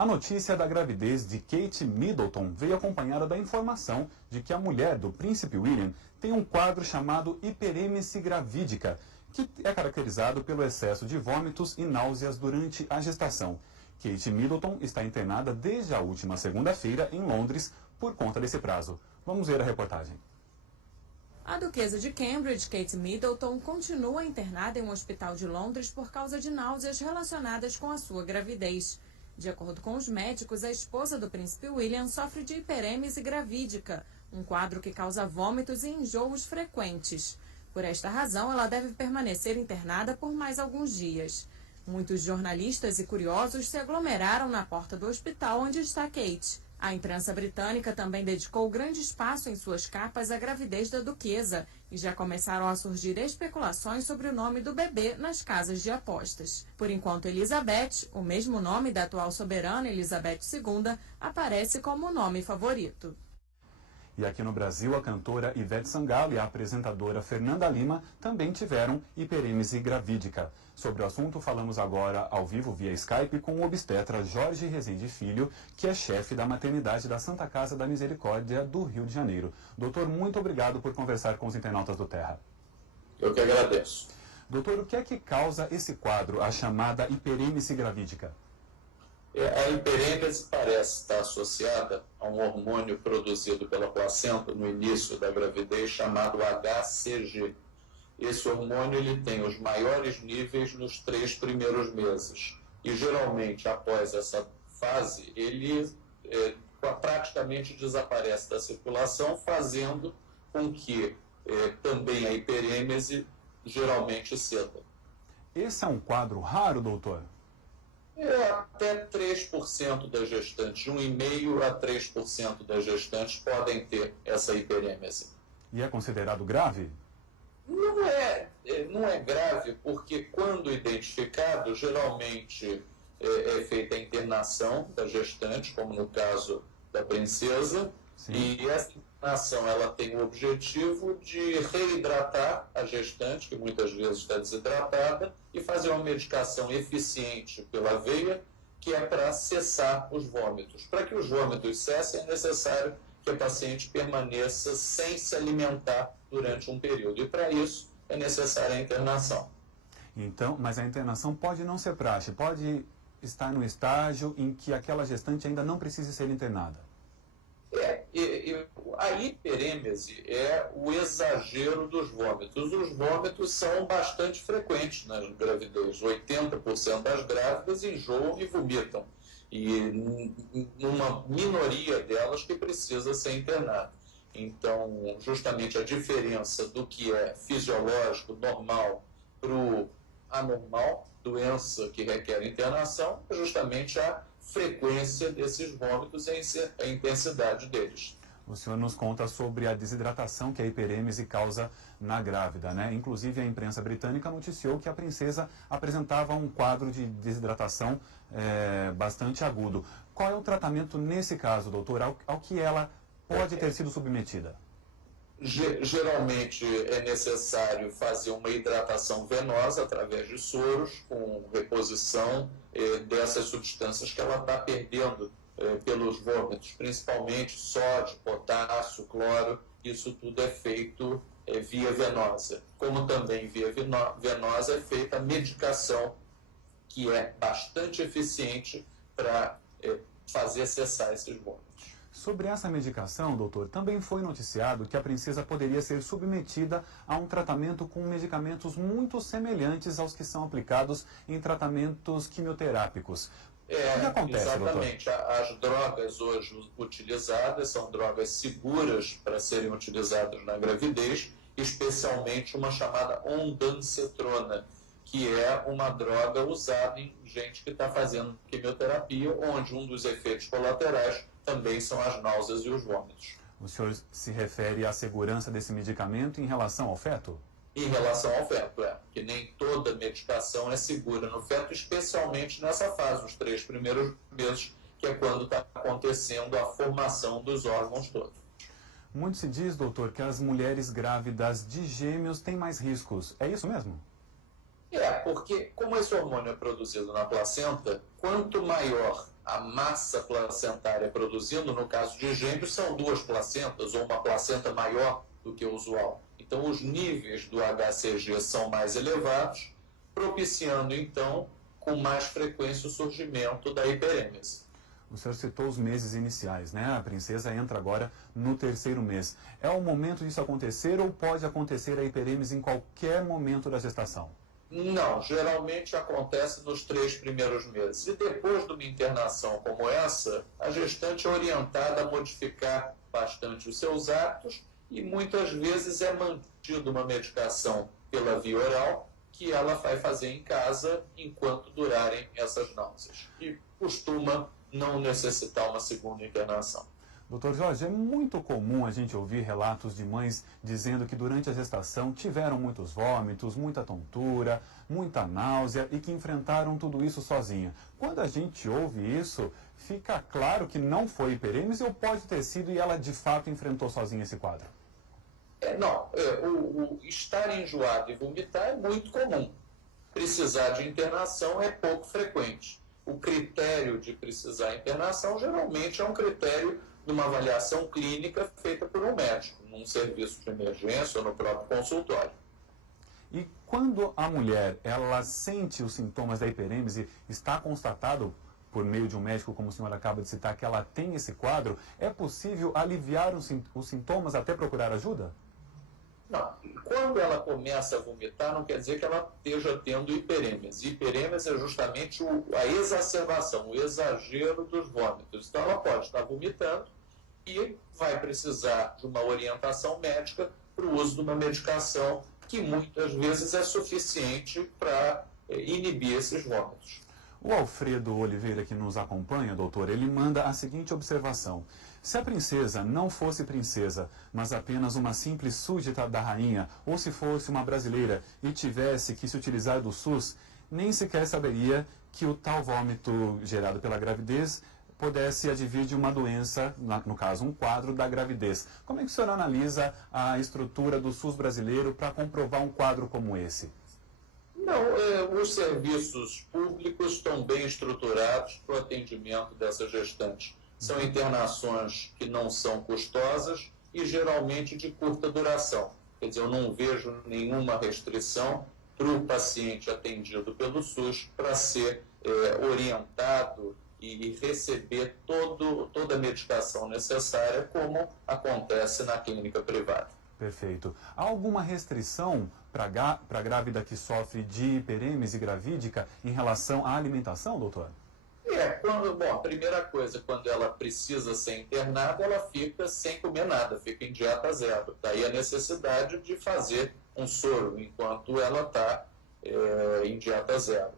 A notícia da gravidez de Kate Middleton veio acompanhada da informação de que a mulher do príncipe William tem um quadro chamado hiperêmese gravídica, que é caracterizado pelo excesso de vômitos e náuseas durante a gestação. Kate Middleton está internada desde a última segunda-feira em Londres por conta desse prazo. Vamos ver a reportagem. A duquesa de Cambridge, Kate Middleton, continua internada em um hospital de Londres por causa de náuseas relacionadas com a sua gravidez. De acordo com os médicos, a esposa do príncipe William sofre de hiperêmese gravídica, um quadro que causa vômitos e enjoos frequentes. Por esta razão, ela deve permanecer internada por mais alguns dias. Muitos jornalistas e curiosos se aglomeraram na porta do hospital onde está Kate. A imprensa britânica também dedicou grande espaço em suas capas à gravidez da duquesa e já começaram a surgir especulações sobre o nome do bebê nas casas de apostas. Por enquanto, Elizabeth, o mesmo nome da atual soberana Elizabeth II, aparece como o nome favorito. E aqui no Brasil, a cantora Ivete Sangalo e a apresentadora Fernanda Lima também tiveram hiperêmese gravídica. Sobre o assunto, falamos agora ao vivo via Skype com o obstetra Jorge Rezende Filho, que é chefe da maternidade da Santa Casa da Misericórdia do Rio de Janeiro. Doutor, muito obrigado por conversar com os internautas do Terra. Eu que agradeço. Doutor, o que é que causa esse quadro, a chamada hiperêmese gravídica? A hiperêmese parece estar associada a um hormônio produzido pela placenta no início da gravidez chamado HCG. Esse hormônio ele tem os maiores níveis nos 3 primeiros meses. E geralmente, após essa fase, ele praticamente desaparece da circulação, fazendo com que também a hiperêmese geralmente ceda. Esse é um quadro raro, doutor? Até 3% das gestantes, 1,5% a 3% das gestantes podem ter essa hiperêmese. E é considerado grave? Não é grave, porque quando identificado, geralmente é feita a internação da gestante, como no caso da princesa. Sim. E essa internação ela tem o objetivo de reidratar a gestante, que muitas vezes está desidratada, e fazer uma medicação eficiente pela veia, que é para cessar os vômitos. Para que os vômitos cessem, é necessário que a paciente permaneça sem se alimentar durante um período. E para isso é necessária a internação. Então, mas a internação pode não ser praxe, pode estar no estágio em que aquela gestante ainda não precise ser internada. A hiperêmese é o exagero dos vômitos. Os vômitos são bastante frequentes na gravidez. 80% das grávidas enjoam e vomitam. E numa minoria delas que precisa ser internada. Então, justamente a diferença do que é fisiológico, normal, para o anormal, doença que requer internação, é justamente a frequência desses vômitos e a intensidade deles. O senhor nos conta sobre a desidratação que a hiperêmese causa na grávida, né? Inclusive a imprensa britânica noticiou que a princesa apresentava um quadro de desidratação bastante agudo. Qual é o tratamento nesse caso, doutor, ao que ela pode ter sido submetida? Geralmente é necessário fazer uma hidratação venosa através de soros, com reposição dessas substâncias que ela está perdendo pelos vômitos, principalmente sódio, potássio, cloro. Isso tudo é feito via venosa. Como também via venosa é feita a medicação, que é bastante eficiente para fazer cessar esses vômitos. Sobre essa medicação, doutor, também foi noticiado que a princesa poderia ser submetida a um tratamento com medicamentos muito semelhantes aos que são aplicados em tratamentos quimioterápicos. O que acontece, exatamente, doutor? As drogas hoje utilizadas são drogas seguras para serem utilizadas na gravidez, especialmente uma chamada ondansetrona, que é uma droga usada em gente que está fazendo quimioterapia, onde um dos efeitos colaterais também são as náuseas e os vômitos. O senhor se refere à segurança desse medicamento em relação ao feto? Em relação ao feto, que nem toda medicação é segura no feto, especialmente nessa fase, os 3 primeiros meses, que é quando está acontecendo a formação dos órgãos todos. Muito se diz, doutor, que as mulheres grávidas de gêmeos têm mais riscos. É isso mesmo? Porque como esse hormônio é produzido na placenta, quanto maior a massa placentária produzindo, no caso de gêmeos, são 2 placentas ou uma placenta maior do que o usual. Então, os níveis do HCG são mais elevados, propiciando, então, com mais frequência o surgimento da hiperêmese. O senhor citou os meses iniciais, né? A princesa entra agora no 3º mês. É o momento disso acontecer ou pode acontecer a hiperêmese em qualquer momento da gestação? Não, geralmente acontece nos 3 primeiros meses. E depois de uma internação como essa, a gestante é orientada a modificar bastante os seus hábitos e muitas vezes é mantida uma medicação pela via oral que ela vai fazer em casa enquanto durarem essas náuseas. E costuma não necessitar uma segunda internação. Doutor Jorge, é muito comum a gente ouvir relatos de mães dizendo que durante a gestação tiveram muitos vômitos, muita tontura, muita náusea e que enfrentaram tudo isso sozinha. Quando a gente ouve isso, fica claro que não foi hiperêmese ou pode ter sido e ela de fato enfrentou sozinha esse quadro? O estar enjoado e vomitar é muito comum. Precisar de internação é pouco frequente. O critério de precisar de internação geralmente é um critério de uma avaliação clínica feita por um médico, num serviço de emergência ou no próprio consultório. E quando a mulher ela sente os sintomas da hiperêmese, está constatado por meio de um médico, como o senhor acaba de citar, que ela tem esse quadro, é possível aliviar os sintomas até procurar ajuda? Não. Quando ela começa a vomitar, não quer dizer que ela esteja tendo hiperêmese. Hiperêmese é justamente a exacerbação, o exagero dos vômitos. Então, ela pode estar vomitando e vai precisar de uma orientação médica para o uso de uma medicação que muitas vezes é suficiente para inibir esses vômitos. O Alfredo Oliveira, que nos acompanha, doutor, ele manda a seguinte observação. Se a princesa não fosse princesa, mas apenas uma simples súdita da rainha, ou se fosse uma brasileira e tivesse que se utilizar do SUS, nem sequer saberia que o tal vômito gerado pela gravidez pudesse advir de uma doença, no caso, um quadro da gravidez. Como é que o senhor analisa a estrutura do SUS brasileiro para comprovar um quadro como esse? Não, os serviços públicos estão bem estruturados para o atendimento dessa gestante. São internações que não são custosas e geralmente de curta duração. Quer dizer, eu não vejo nenhuma restrição para o paciente atendido pelo SUS para ser orientado e receber toda a medicação necessária, como acontece na clínica privada. Perfeito. Há alguma restrição para a grávida que sofre de hiperêmese gravídica em relação à alimentação, doutor? A primeira coisa, quando ela precisa ser internada, ela fica sem comer nada, fica em dieta zero. Daí a necessidade de fazer um soro enquanto ela está em dieta zero.